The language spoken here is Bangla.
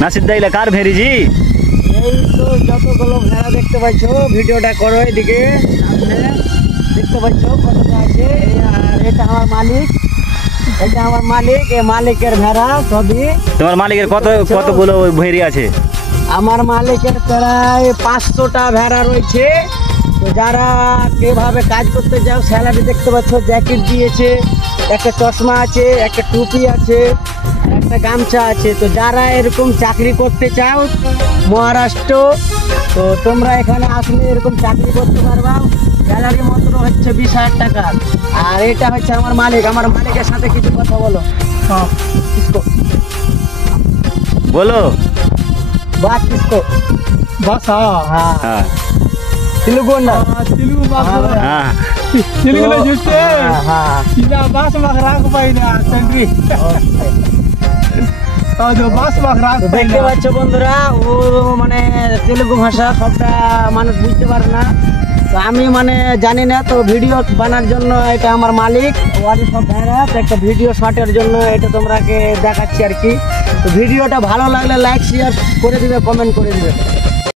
নাসির দাইলা কার ভেরিজি? এই তো যতগুলো ভেড়া দেখতে পাচ্ছ, ভিডিওটা করো এদিকে সামনে দেখতে পাচ্ছ কতটা আছে। আর এটা আমার মালিক, এটা আমার মালিক, এই মালিকের ভেড়া সবই। তোমার মালিকের কতগুলো ভেরি আছে? আমার মালিকের প্রায় 500টা ভেড়া রয়েছে। তো যারা কিভাবে কাজ করতে যাও, স্যালারি দেখতে পাচ্ছ, জ্যাকেট দিয়েছে, একটা চশমা আছে, একটা টুপি আছে, একটা গামছা আছে। তো যারা এরকম চাকরি করতে চাও মহারাষ্ট্র, তো তোমরা এখানে আসলে এরকম চাকরি করতে পারবা। স্যালারি মাত্র হচ্ছে 20,000 টাকা। আর এটা হচ্ছে আমার মালিক, আমার মালিকের সাথে কিছু কথা বলো। হ্যাঁ, কিসকো বলো। बात किसको? बस हाँ हाँ হ্যাঁ तेलुगु ना తెలుగు భాష হ্যাঁ తెలుగులో చూస్తే हाँ ఇలా భాష మాకు రాకపోయినా తండ్రి ಅದು ಭಾಷ మాకు তো দেখতে రాకపోయినా পাচ্ছ বন্ধুরা, ও মানে তেলুগু ভাষা সবটা মানুষ বুঝতে পারে না। তো আমি মানে জানি না, তো ভিডিও বানার জন্য এটা আমার মালিক ওয়ারি সব ভাইরা, তো একটা ভিডিও শটের জন্য এটা তোমরাকে দেখাচ্ছি আর কি। তো ভিডিওটা ভালো লাগলে লাইক শেয়ার করে দিবে, কমেন্ট করে দিবে।